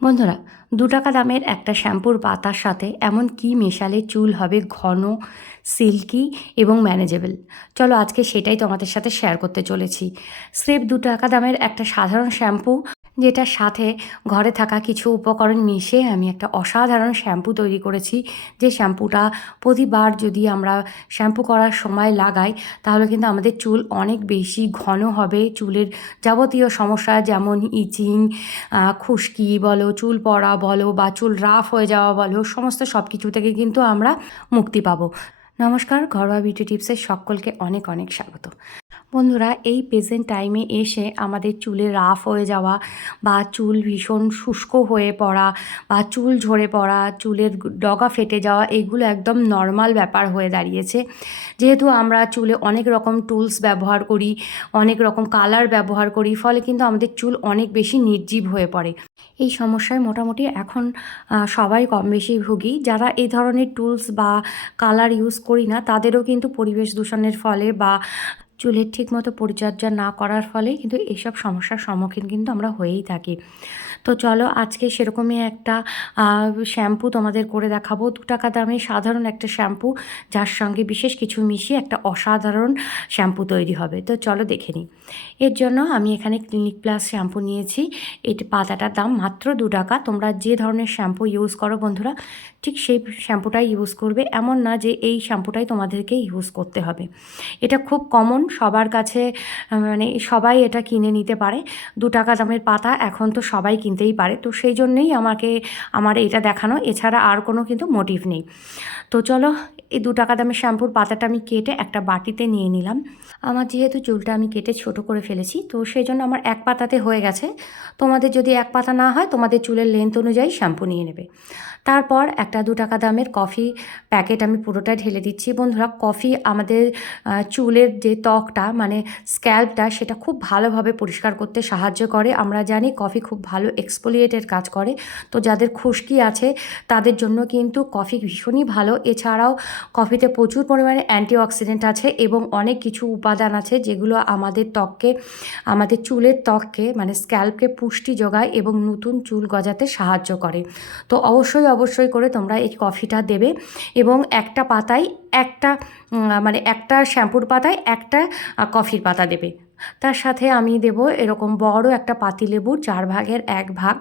বন্ধুরা, দু টাকা দামের একটা শ্যাম্পুর পাতার সাথে এমন কি মেশালে চুল হবে ঘন, সিল্কি এবং ম্যানেজেবল চলো আজকে সেটাই তোমাদের সাথে শেয়ার করতে চলেছি। স্রেফ দু টাকা দামের একটা সাধারণ শ্যাম্পু যেটার সাথে ঘরে থাকা কিছু উপকরণ মিশিয়ে আমি একটা অসাধারণ শ্যাম্পু তৈরি করেছি। যে শ্যাম্পুটা প্রতিবার যদি আমরা শ্যাম্পু করার সময় লাগাই, তাহলে কিন্তু আমাদের চুল অনেক বেশি ঘন হবে। চুলের যাবতীয় সমস্যা যেমন ইচিং খুশকি বলো, চুল পড়া বলো বা চুল রাফ হয়ে যাওয়া বলো, সমস্ত সব কিছু থেকে কিন্তু আমরা মুক্তি পাবো। নমস্কার, ঘরোয়া বিউটি টিপসের সকলকে অনেক অনেক স্বাগত। বন্ধুরা, এই প্রেজেন্ট টাইমে এসে আমাদের চুলে রাফ হয়ে যাওয়া বা চুল ভীষণ শুষ্ক হয়ে পড়া বা চুল ঝরে পড়া, চুলের ডগা ফেটে যাওয়া, এগুলো একদম নর্মাল ব্যাপার হয়ে দাঁড়িয়েছে। যেহেতু আমরা চুলে অনেক রকম টুলস ব্যবহার করি, অনেক রকম কালার ব্যবহার করি, ফলে কিন্তু আমাদের চুল অনেক বেশি নির্জীব হয়ে পড়ে। এই সমস্যায় মোটামুটি এখন সবাই কম বেশি ভুগি। যারা এই ধরনের টুলস বা কালার ইউজ করি না, তাদেরও কিন্তু পরিবেশ দূষণের ফলে বা চুলের ঠিকমতো পরিচর্যা না করার ফলে কিন্তু এইসব সমস্যার সম্মুখীন কিন্তু আমরা হয়েই থাকি। তো চলো আজকে সেরকমই একটা শ্যাম্পু তোমাদের করে দেখাবো। দু টাকা দামে সাধারণ একটা শ্যাম্পু, যার সঙ্গে বিশেষ কিছু মিশিয়ে একটা অসাধারণ শ্যাম্পু তৈরি হবে। তো চলো দেখে নিই। এর জন্য আমি এখানে ক্লিনিক প্লাস শ্যাম্পু নিয়েছি। এটি পাতাটার দাম মাত্র দু টাকা। তোমরা যে ধরনের শ্যাম্পু ইউজ করো বন্ধুরা ঠিক সেই শ্যাম্পুটাই ইউজ করবে, এমন না যে এই শ্যাম্পুটাই তোমাদেরকে ইউজ করতে হবে। এটা খুব কমন সবার কাছে মানে সবাই এটা কিনে নিতে পারে। দু টাকা দামের পাতা এখন তো সবাই কিনতেই পারে। তো সেই জন্যেই আমাকে, আমার এটা দেখানো। এছাড়া আর কোনো কিন্তু মোটিভ নেই। তো চলো, এই দু টাকা দামের শ্যাম্পুর পাতাটা আমি কেটে একটা বাটিতে নিয়ে নিলাম। আমার যেহেতু চুলটা আমি কেটে ছোট করে ফেলেছি, তো সেই জন্য আমার এক পাতাতে হয়ে গেছে। তোমাদের যদি এক পাতা না হয়, তোমাদের চুলের লেন্থ অনুযায়ী শ্যাম্পু নিয়ে নেবে। তারপর একটা দু টাকা দামের কফি প্যাকেট আমি পুরোটা ঢেলে দিচ্ছি। বন্ধুরা, কফি আমাদের চুলের যে ত্বকটা মানে স্ক্যাল্পটা, সেটা খুব ভালোভাবে পরিষ্কার করতে সাহায্য করে। আমরা জানি কফি খুব ভালো এক্সপোলিয়েটের কাজ করে। তো যাদের খুশকি আছে, তাদের জন্য কিন্তু কফি ভীষণই ভালো। এছাড়াও কফিতে প্রচুর পরিমাণে অ্যান্টিঅক্সিডেন্ট আছে এবং অনেক কিছু উপাদান আছে যেগুলো আমাদের ত্বককে, আমাদের চুলের ত্বককে মানে স্ক্যাল্পকে পুষ্টি যোগায় এবং নতুন চুল গজাতে সাহায্য করে। তো অবশ্যই অবশ্যই করে তোমরা এই কফিটা দেবে এবং একটা পাতায় একটা মানে একটা শ্যাম্পুর পাতায় একটা কফির পাতা দেবে। তার সাথে আমি দেব এরকম বড় একটা পাতিলেবুর চার ভাগের এক ভাগ।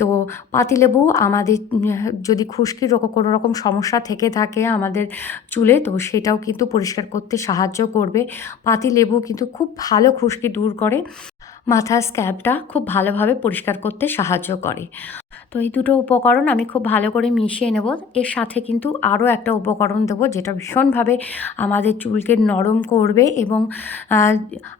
তো পাতিলেবু আমাদের যদি খুশকির কোনো রকম সমস্যা থেকে থাকে আমাদের চুলে, তো সেটাও কিন্তু পরিষ্কার করতে সাহায্য করবে। পাতিলেবু কিন্তু খুব ভালো খুশকি দূর করে। মাথার স্ক্যাবটা খুব ভালোভাবে পরিষ্কার করতে সাহায্য করে। তো এই দুটো উপকরণ আমি খুব ভালো করে মিশিয়ে নেব। এর সাথে কিন্তু আরও একটা উপকরণ দেবো যেটা ভীষণভাবে আমাদের চুলকে নরম করবে এবং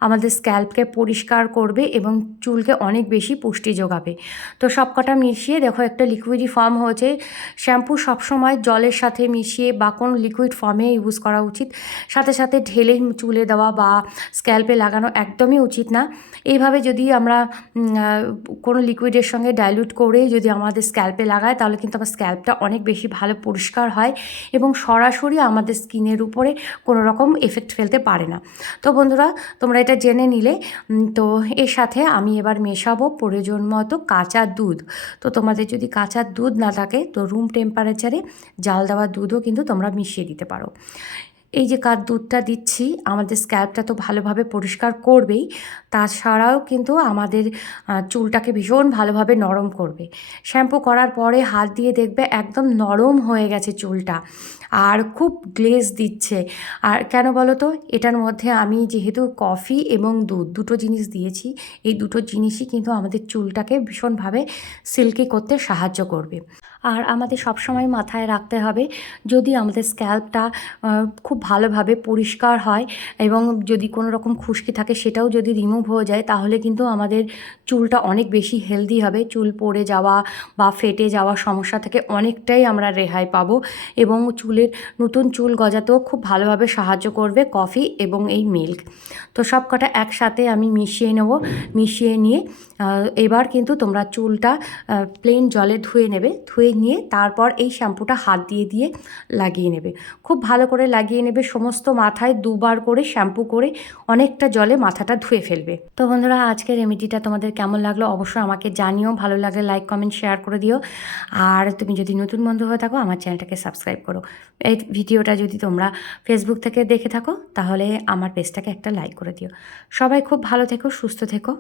আমাদের স্ক্যাল্পকে পরিষ্কার করবে এবং চুলকে অনেক বেশি পুষ্টি যোগাবে। তো সব কটা মিশিয়ে দেখো একটা লিকুইডি ফর্ম হয়েছে। শ্যাম্পু সবসময় জলের সাথে মিশিয়ে বা কোনো লিকুইড ফর্মে ইউজ করা উচিত। সাথে সাথে ঢেলে চুলে দেওয়া বা স্ক্যাল্পে লাগানো একদমই উচিত না। এইভাবে যদি আমরা কোনো লিকুইডের সঙ্গে ডাইলুট করে যদি আমাদের স্ক্যাল্পে লাগাই তাহলে কিন্তু আমার স্ক্যাল্পটা অনেক বেশি ভালো পরিষ্কার হয় এবং সরাসরি আমাদের স্কিনের উপরে কোনো রকম এফেক্ট ফেলতে পারে না। তো বন্ধুরা, তোমরা এটা জেনে নিলে। তো এর সাথে আমি এবার মেশাবো প্রয়োজন মতো কাঁচা দুধ। তো তোমাদের যদি কাঁচা দুধ না থাকে, তো রুম টেম্পারেচারে জাল দেওয়া দুধও কিন্তু তোমরা মিশিয়ে দিতে পারো। এই যে কার দুধটা দিচ্ছি, আমাদের স্ক্যাল্পটা তো ভালোভাবে পরিষ্কার করবেই, তাছাড়াও কিন্তু আমাদের চুলটাকে ভীষণ ভালোভাবে নরম করবে। শ্যাম্পু করার পরে হাত দিয়ে দেখবে একদম নরম হয়ে গেছে চুলটা, আর খুব গ্লেজ দিচ্ছে। আর কেন বলো তো এটার মধ্যে আমি যেহেতু কফি এবং দুধ, দুটো জিনিস দিয়েছি, এই দুটো জিনিসই কিন্তু আমাদের চুলটাকে ভীষণভাবে সিল্কি করতে সাহায্য করবে। আর আমাদের সবসময় মাথায় রাখতে হবে যদি আমাদের স্ক্যাল্পটা খুব ভালোভাবে পরিষ্কার হয় এবং যদি কোনো রকম খুশকি থাকে সেটাও যদি রিমুভ হয়ে যায় তাহলে কিন্তু আমাদের চুলটা অনেক বেশি হেলদি হবে। চুল পড়ে যাওয়া বা ফেটে যাওয়া সমস্যা থেকে অনেকটাই আমরা রেহাই পাবো এবং চুলের নতুন চুল গজাতেও খুব ভালোভাবে সাহায্য করবে কফি এবং এই মিল্ক। তো সব কটা একসাথে আমি মিশিয়ে নেব, মিশিয়ে নিয়ে এবার কিন্তু তোমরা চুলটা প্লেন জলে ধুয়ে নেবে, ধুয়ে নিয়ে তারপর এই শ্যাম্পুটা হাত দিয়ে দিয়ে লাগিয়ে নেবে। খুব ভালো করে লাগিয়ে নেবে, সমস্ত মাথায় দুবার করে শ্যাম্পু করে অনেকটা জলে মাথাটা ধুয়ে ফেলবে। তো বন্ধুরা, আজকের রেমেডিটা তোমাদের কেমন লাগল অবশ্যই আমাকে জানিও। ভালো লাগলে লাইক, কমেন্ট, শেয়ার করে দিও। আর তুমি যদি নতুন বন্ধু হয়ে থাকো, আমার চ্যানেলটাকে সাবস্ক্রাইব করো। এই ভিডিওটা যদি তোমরা ফেসবুক থেকে দেখে থাকো, তাহলে আমার পেজটাকে একটা লাইক করে দিও। সবাই খুব ভালো থেকো, সুস্থ থেকো।